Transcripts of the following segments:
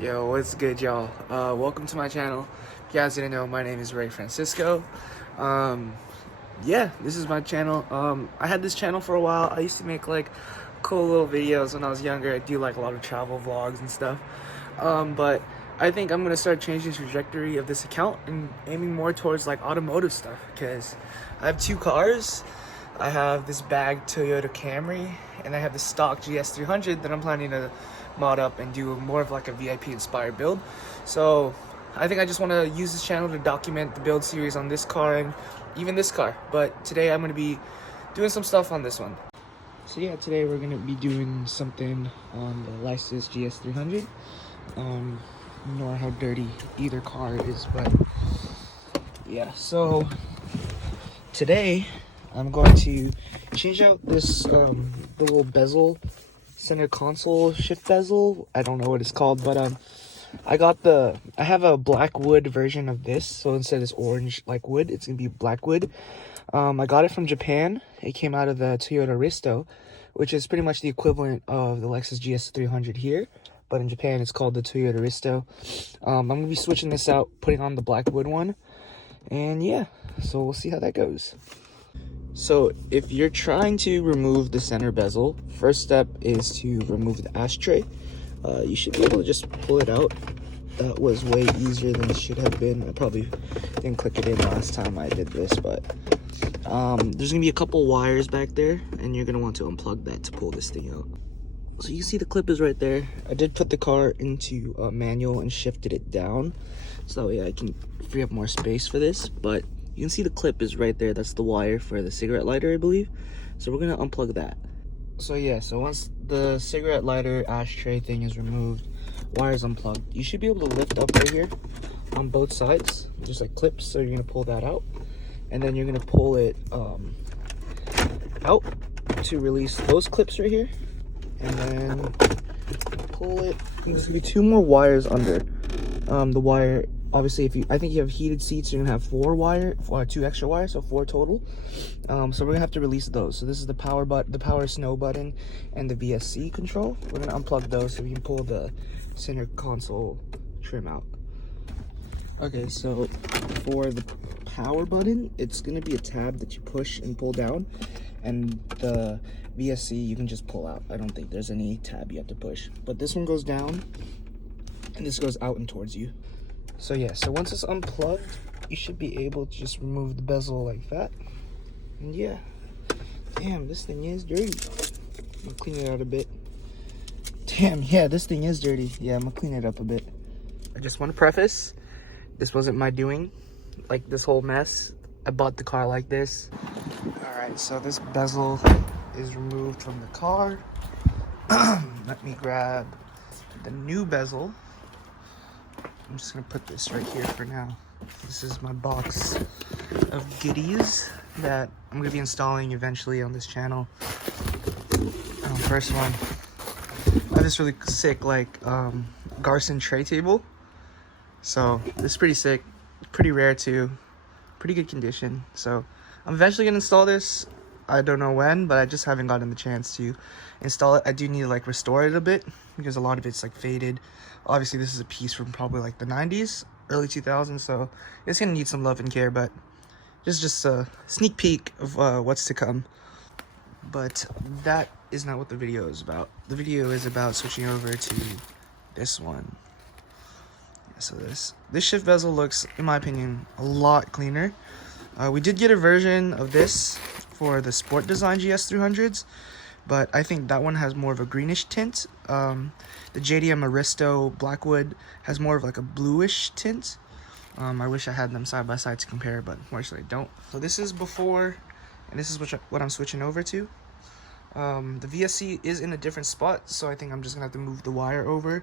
Yo, what's good, y'all? Welcome to my channel. If you guys didn't know, my name is Ray Francisco. Yeah, this is my channel. I had this channel for a while. I used to make like cool little videos when I was younger. I do like a lot of travel vlogs and stuff. But I think I'm gonna start changing the trajectory of this account and aiming more towards like automotive stuff, because I have two cars. I have this bag Toyota Camry, and I have the stock GS300 that I'm planning to mod up and do more of like a VIP inspired build. So I think I just want to use this channel to document the build series on this car and even this car. But today I'm going to be doing some stuff on this one. So yeah, today we're going to be doing something on the Lexus GS300. Ignore how dirty either car is, but yeah. So today I'm going to change out this the little bezel, center console shift bezel. I don't know what it's called, but I have a black wood version of this, so instead of this orange like wood, it's gonna be black wood. I got it from Japan. It came out of the Toyota Aristo, which is pretty much the equivalent of the Lexus GS300 here, but in Japan it's called the Toyota Aristo. I'm gonna be switching this out, putting on the black wood one, and yeah, so we'll see how that goes. So if you're trying to remove the center bezel, first step is to remove the ashtray. You should be able to just pull it out. That was way easier than it should have been. I probably didn't click it in last time I did this, but there's gonna be a couple wires back there, and you're gonna want to unplug that to pull this thing out. So you can see the clip is right there. I did put the car into manual and shifted it down, so that way I can free up more space for this, but you can see the clip is right there. That's the wire for the cigarette lighter, I believe. So we're gonna unplug that. So yeah, so once the cigarette lighter ashtray thing is removed, wire's unplugged, you should be able to lift up right here on both sides. There's like clips, so you're gonna pull that out, and then you're gonna pull it out to release those clips right here, and then pull it. There's gonna be two more wires under the wire. Obviously, I think you have heated seats, you're gonna have two extra wires, so 4 total. So we're gonna have to release those. So this is the power snow button, and the VSC control. We're gonna unplug those so we can pull the center console trim out. Okay, so for the power button, it's gonna be a tab that you push and pull down, and the VSC you can just pull out. I don't think there's any tab you have to push, but this one goes down, and this goes out and towards you. So yeah, so once it's unplugged, you should be able to just remove the bezel like that. And yeah, damn, this thing is dirty. I'm gonna clean it out a bit. Damn, yeah, this thing is dirty. Yeah, I'm gonna clean it up a bit. I just want to preface, this wasn't my doing, like this whole mess. I bought the car like this. All right, so this bezel is removed from the car. Let me grab the new bezel. I'm just gonna put this right here for now. This is my box of goodies that I'm gonna be installing eventually on this channel. First one, I have this really sick like Garson tray table. So this is pretty sick, pretty rare too, pretty good condition. So I'm eventually gonna install this. I don't know when, but I just haven't gotten the chance to install it. I do need to like restore it a bit because a lot of it's like faded. Obviously this is a piece from probably like the 90s, early 2000s, so it's gonna need some love and care, but just a sneak peek of what's to come. But that is not what the video is about. The video is about switching over to this one. So this shift bezel looks, in my opinion, a lot cleaner. We did get a version of this for the Sport Design GS300s, but I think that one has more of a greenish tint. The JDM Aristo Blackwood has more of like a bluish tint. I wish I had them side by side to compare, but unfortunately I don't. So this is before, and this is what I'm switching over to. The VSC is in a different spot, so I think I'm just gonna have to move the wire over.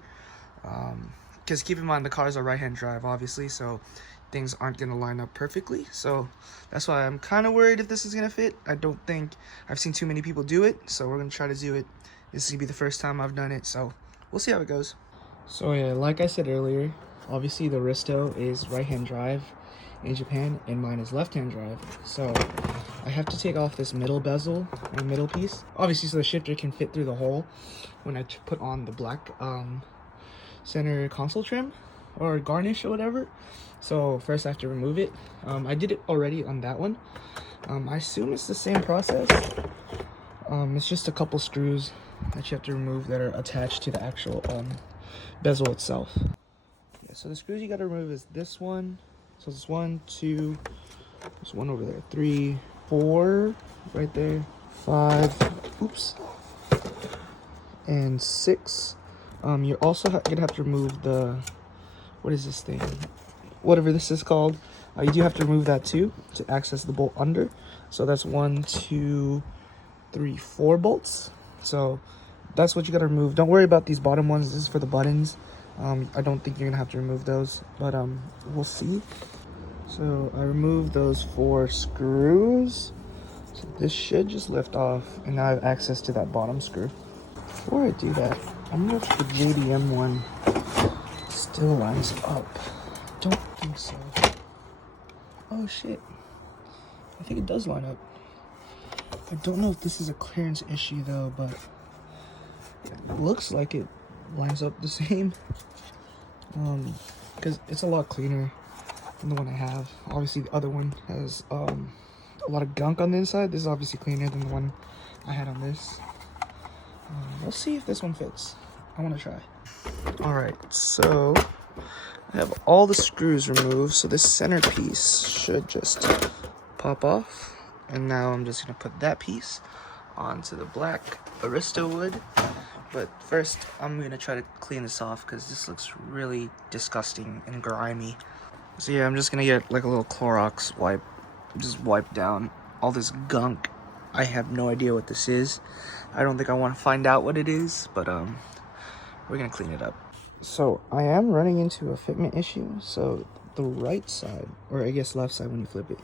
Because keep in mind, the car is a right-hand drive, obviously, so things aren't gonna line up perfectly. So that's why I'm kind of worried if this is gonna fit. I don't think I've seen too many people do it, so we're gonna try to do it. This is gonna be the first time I've done it, so we'll see how it goes. So yeah, like I said earlier, obviously the Aristo is right-hand drive in Japan, and mine is left-hand drive. So I have to take off this middle bezel, or middle piece, obviously, so the shifter can fit through the hole when I put on the black center console trim or garnish or whatever. So first I have to remove it. I did it already on that one. I assume it's the same process. It's just a couple screws that you have to remove that are attached to the actual bezel itself. Yeah, so the screws you got to remove is this one. So it's 1, 2, there's one over there, 3, 4 right there, 5, oops, and 6. You're also gonna have to remove the, what is this thing, whatever this is called. You do have to remove that too to access the bolt under. So that's 1, 2, 3, 4 bolts. So that's what you got to remove. Don't worry about these bottom ones. This is for the buttons. I don't think you're gonna have to remove those, but we'll see. So I removed those 4 screws. So this should just lift off, and now I have access to that bottom screw. Before I do that, I'm gonna if the JDM one still lines up. Don't think so. Oh shit, I think it does line up. I don't know if this is a clearance issue though, but it looks like it lines up the same. Because it's a lot cleaner than the one I have. Obviously the other one has a lot of gunk on the inside. This is obviously cleaner than the one I had on this. Let's see if this one fits. I want to try. Alright, so I have all the screws removed, so this center piece should just pop off. And now I'm just going to put that piece onto the black Aristo wood. But first, I'm going to try to clean this off because this looks really disgusting and grimy. So yeah, I'm just going to get like a little Clorox wipe. Just wipe down all this gunk. I have no idea what this is. I don't think I want to find out what it is, but we're going to clean it up. So I am running into a fitment issue. So the right side, or I guess left side when you flip it,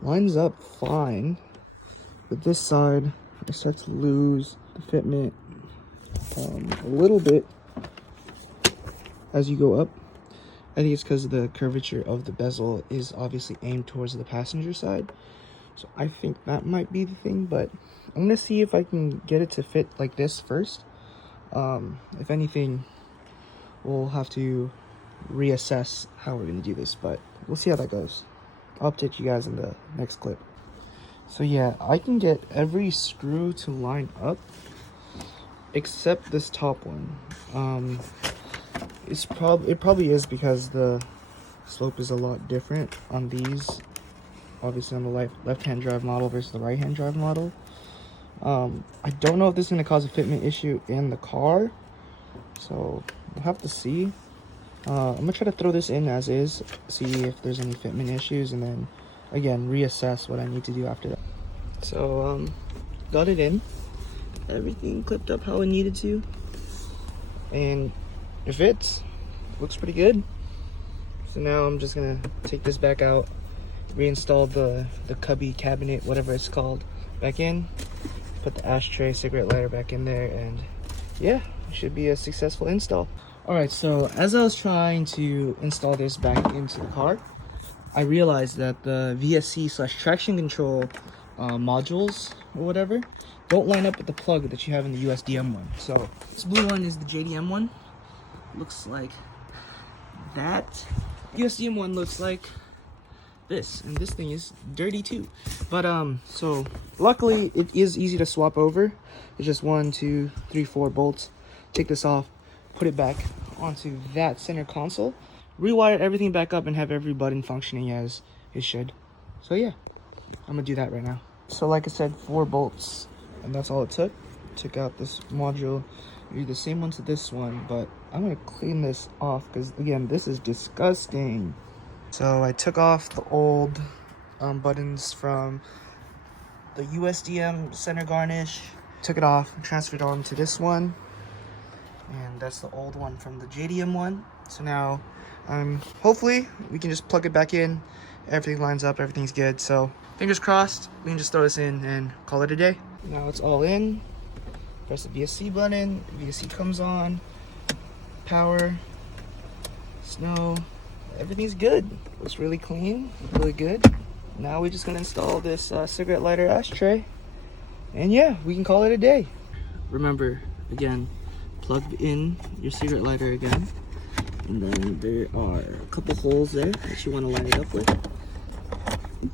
lines up fine. But this side, I start to lose the fitment a little bit as you go up. I think it's because the curvature of the bezel is obviously aimed towards the passenger side. So I think that might be the thing, but I'm going to see if I can get it to fit like this first. If anything, we'll have to reassess how we're going to do this, but we'll see how that goes. I'll update you guys in the next clip. So yeah, I can get every screw to line up except this top one. It probably is because the slope is a lot different on these. Obviously on the left-hand drive model versus the right-hand drive model. I don't know if this is going to cause a fitment issue in the car, so we'll have to see. I'm going to try to throw this in as is, see if there's any fitment issues, and then again reassess what I need to do after that. So got it in, everything clipped up how it needed to, and it fits. Looks pretty good. So now I'm just gonna take this back out, reinstall the cubby cabinet, whatever it's called, back in, put the ashtray cigarette lighter back in there, and yeah, it should be a successful install. Alright, so as I was trying to install this back into the car, I realized that the VSC/traction control modules or whatever don't line up with the plug that you have in the USDM one. So this blue one is the JDM one. Looks like that. USDM one looks like this, and this thing is dirty too. But so luckily it is easy to swap over. It's just 1, 2, 3, 4 bolts. Take this off, put it back onto that center console, rewire everything back up, and have every button functioning as it should. So yeah, I'm gonna do that right now. So like I said, 4 bolts, and that's all it took. Took out this module. Use the same one to this one, but I'm gonna clean this off because again, this is disgusting. So I took off the old buttons from the USDM center garnish, took it off, transferred on to this one, and that's the old one from the JDM one. So now hopefully we can just plug it back in, everything lines up, everything's good. So fingers crossed, we can just throw this in and call it a day. Now it's all in. Press the VSC button, VSC comes on, power, snow, everything's good. Looks really clean, really good. Now we're just gonna install this cigarette lighter ashtray, and yeah, we can call it a day. Remember, again, plug in your cigarette lighter again, And then there are a couple holes there that you want to line it up with.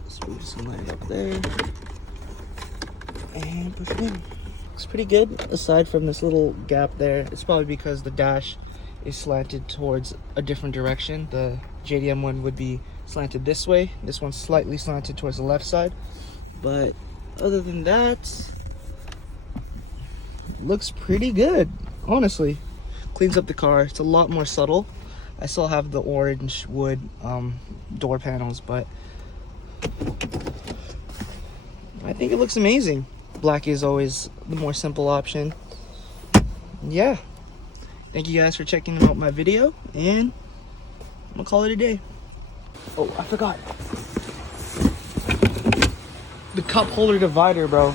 So we're just gonna line it up there and push it in. Looks pretty good, aside from this little gap there. It's probably because the dash is slanted towards a different direction. The JDM one would be slanted this way. This one's slightly slanted towards the left side. But other than that, looks pretty good, honestly. Cleans up the car. It's a lot more subtle. I still have the orange wood door panels, but I think it looks amazing. Black is always the more simple option. Yeah. Thank you guys for checking out my video, and I'm gonna call it a day. Oh, I forgot. The cup holder divider, bro.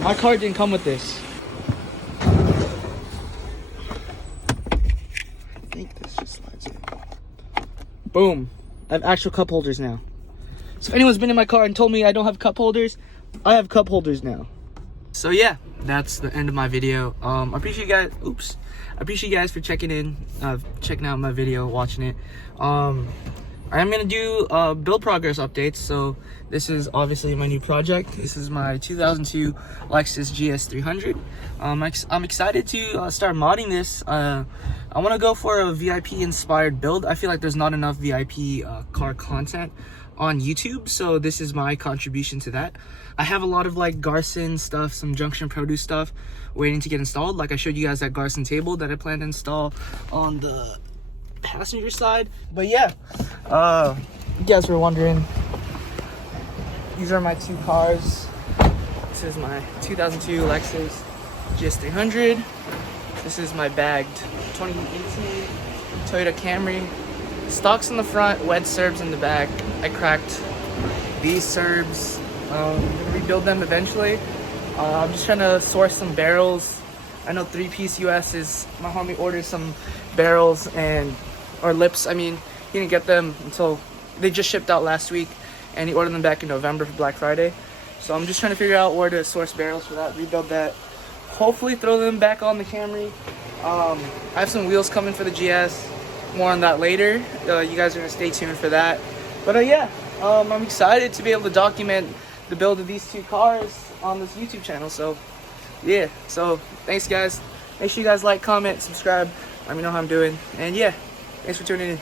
My car didn't come with this. I think this just slides in. Boom. I have actual cup holders now. So if anyone's been in my car and told me I don't have cup holders, I have cup holders now. So yeah, that's the end of my video. I appreciate you guys. I appreciate you guys for checking out my video, watching it. I'm gonna do build progress updates. So this is obviously my new project. This is my 2002 Lexus GS300. I'm excited to start modding this. I want to go for a VIP inspired build. I feel like there's not enough VIP car content on YouTube, so this is my contribution to that. I have a lot of like Garson stuff, some Junction Produce stuff waiting to get installed. Like I showed you guys that Garson table that I plan to install on the passenger side. But yeah, you guys were wondering, these are my two cars. This is my 2002 Lexus GS300. This is my bagged 2018 Toyota Camry. Stocks in the front, wet serbs in the back. I cracked these serbs. I'm gonna rebuild them eventually. I'm just trying to source some barrels. I know 3-piece US is, my homie ordered some barrels or lips. I mean, he didn't get them until they just shipped out last week, and he ordered them back in November for Black Friday. So I'm just trying to figure out where to source barrels for that, rebuild that, hopefully throw them back on the Camry. I have some wheels coming for the GS. More on that later. You guys are gonna stay tuned for that. But yeah, I'm excited to be able to document the build of these two cars on this YouTube channel. So yeah, so thanks guys. Make sure you guys like, comment, subscribe, let me know how I'm doing. And yeah, thanks for tuning in.